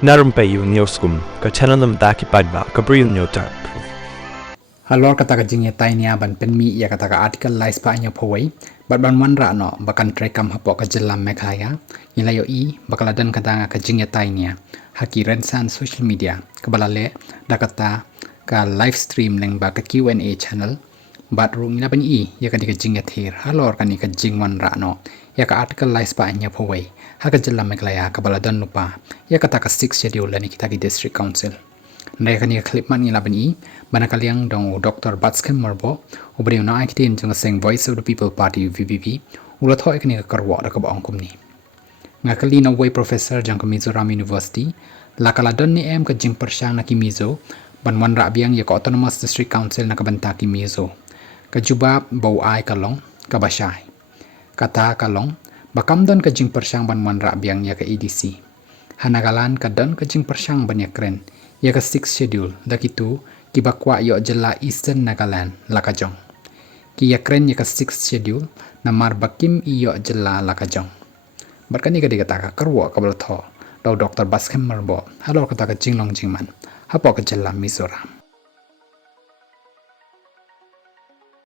Na Rympei U ka channel nabynta ki paidbah ka Bri U Hynñiewtrep. Halor kata ka jingkwah nia ban penmi ya kata ka artikel lais pa nya phawai ban wan ra no bakan treikam hapo ka jelam mekhaya ilayo I bakaladan kata ka jingkwah nia haki rensan social media kabalale dakata ka live stream leng ba ka Q&A channel bat rung ina ban I ya ka jingkwah thir halor kani ka jingwan ra no ya ka artikel lais pa nya phawai haka jelam mekhaya kabaladan lupa ya kata ka 6 schedule lani kita ki district council Mereka ni klip man ni laban I, bana kaliang dong Dr Batskhem marbo, ubri una akitin jeng seng Voice of the People Party VPP, ulat ho ikni karwa rakab angkum ni. Ngakali na way professor jang ke Mizoram University, lakaladon ni em ke jing persyang na ki Mizo, ban wan rabiang ya ke Autonomous District Council na kabanta ki Mizo. Kajubab bau ai kalong, kabashay. Kata kalong, bakam don ke jing persyang ban wan rabiang ya ke EDC. Hanagalan kadon ke jing persyang ban ya kren, ya ke 6 schedule dakitu kibakwa yo jela Eastern Nagaland lakajong ki yakren ya ke 6 schedule namar bakim iyo jela lakajong barkani gadi kata ka karwa kabel tho Dr Batskhem marbo halor kata ka jinglong jingman hapo ka jela Mizoram